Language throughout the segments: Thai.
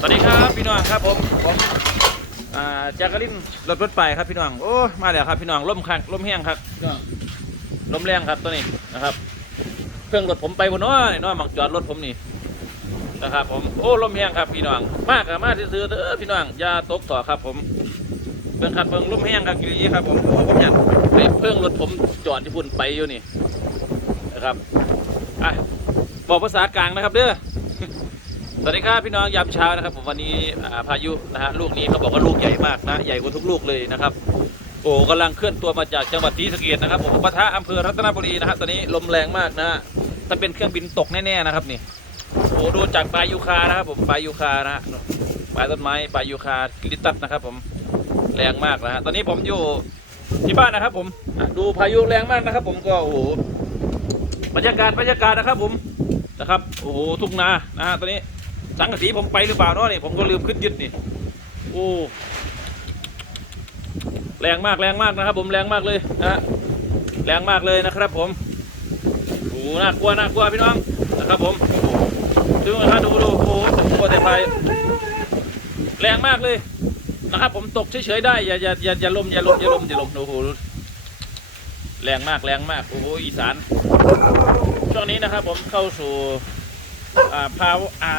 สวัสดีครับพี่น้องครับผมผมอ่าจากกรินรถรถไฟครับพี่น้องโอ้มาแล้วครับพี่น้องล่มคักล่มแห้งครับพี่น้องลมแรงครับตัวนี้นะครับเครื่องรถผมไปบนน้อยน้อยหมักจอดรถผมนี่นะครับผมโอ้ลมแห้งครับพี่น้องมากกับมากซื้อเด้อพี่น้องอย่าตกต่อครับผมเบิ่งครับเบิ่งลมแห้งครับอยู่นี่ครับผมโอ้ผมอยากไปเพิ่งรถผมจอดที่พุ่นไปอยู่นี่นะครับอะบอกภาษากลางนะครับเด้อ สวัสดีครับพี่น้องยามเช้านะครับผมวันนี้าพายุนะฮะลูกนี้เขาบอกว่าลูกใหญ่มากนะใหญ่กว่าทุกลูกเลยนะครับโอ้กำลังเคลื่อนตัวมาจากจังหวัดศรีสะเกษนะครับผมปะทะอำเภอรัตนบุรีนะครับตอนนี้ลมแรงมากนะฮะถ้าเป็นเครื่องบินตกแน่ๆนะครับนี่โอ้ดูจากปลายยูคานะครับผมปลายยูคานะฮะปลายต้นไม้ปลายยูคาลิตัสนะครับ ผมแรงมากนะฮะตอนนี้ผมอยู่ที่บ้านนะครับ ผมดูพายุแรงมากนะครับ ผมก็โอ้โหบรรยากาศบรรยากาศนะครับ ผมนะครับโอ้โหทุ่งนานะฮะตอนนี้ สังกะสีผมไปหรือเปล่าเนาะนี่ผมก็ลืมขึ้นยึดนี่โอ้แรงมากแรงมากนะครับ ผมแรงมากเลยนะแรงมากเลยนะครับ ผมโอ้น่ากลัวน่ากลัวพี่น้องนะครับผมดูนะครับดูดูโอ้โหผมกลัวแต่พายแรงมากเลยนะครับ ผมตกเฉยๆได้อย่าอย่าอย่าอย่าลมอย่าลมอย่าลมอย่าลมโอ้โหแรงมากแรงมากโอ้โหอีสานช่วงนี้นะครับ ผมเข้าสู่ พาอ่า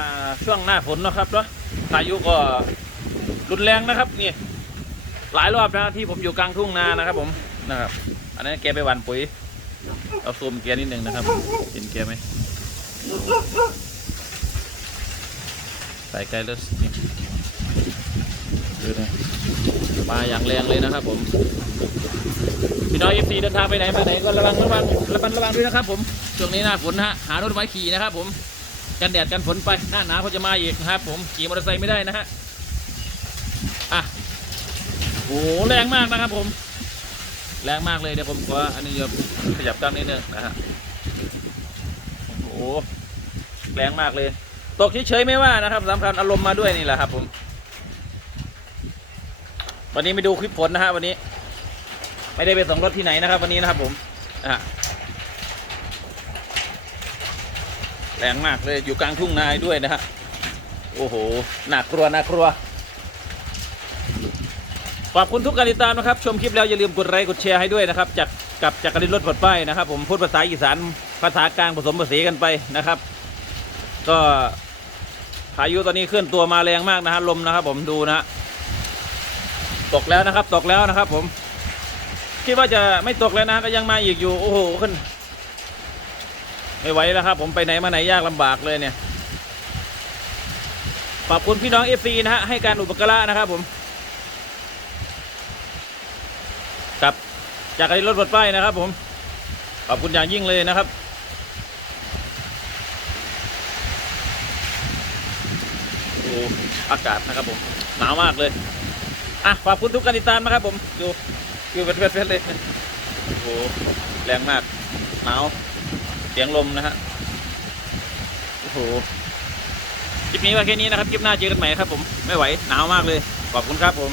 ช่วงหน้าฝนนะครับเนาะพายุก็รุนแรงนะครับนี่หลายรอบนะที่ผมอยู่กลางทุ่งนานะครับ ผมนะครับ อันนั้นแกไปหวันปุ๋ยเอาซูมแกนิดนึงนะครับ เห็นแกไหมใส่ไกลแล้วนี่ดูนะมาอย่างแรงเลยนะครับ ผมพี่น้องเอฟซีเดินทางไปไหนมาไหนก็ระวังระวังระวังระวังด้วยนะครับ ผมช่วงนี้หน้าฝนนะฮะหารถไว้ขี่นะครับ ผม กันแดดกันฝนไปหน้าหนาวเขาจะมาอีกนะครับผมขี่มอเตอร์ไซค์ไม่ได้นะฮะอะโอ้โหแรงมากนะครับผม แรงมากเลยเดี๋ยวผมขออันนี้จะขยับตั้งนิดนึงนะฮะโอ้โหแรงมากเลย ตกเฉยๆไม่ว่านะครับสำคัญอารมณ์มาด้วยนี่แหละครับผม วันนี้ไปดูคลิปฝนนะฮะวันนี้ ไม่ได้ไปส่งรถที่ไหนนะครับ วันนี้นะครับผมอะ แรงมากเลยอยู่กลางทุ่งนาด้วยนะฮะโอ้โหหน่ากลัวน่ากลัวขอบคุณทุกการติดตามนะครับ ชมคลิปแล้วอย่าลืมกดไลค์กดแชร์ให้ด้วยนะครับจากกับจากการดินรถปลดป้ายนะครับ ผมพูดภาษาอีสานภาษากลางผสมผสานกันไปนะครับ ก็พายุตอนนี้เคลื่อนตัวมาแรงมากนะฮะลมนะครับ ผมดูนะฮะตกแล้วนะครับ ตกแล้วนะครับ ผม คิดว่าจะไม่ตกแล้วนะก็ยังมาอีกอยู่โอ้โหขึ้น ไม่ไหวแล้วครับ ผมไปไหนมาไหนยากลำบากเลยเนี่ยขอบคุณพี่น้องเอฟซีนะฮะให้การอุปการะนะครับผมกับจากการรถปลดป้ายนะครับ ผมขอบคุณอย่างยิ่งเลยนะครับโอ้อากาศนะครับผมหนาวมากเลยอะขอบคุณทุกการติดตามนะครับผมดูดูเฟดๆเลยโอ้โหแรงมากหนาว สียงลมนะฮะโอ้โหคลิปนี้ว่าแค่นี้นะครับคลิปหน้าเจอกันใหม่ครับผมไม่ไหวหนาวมากเลยขอบคุณครับผม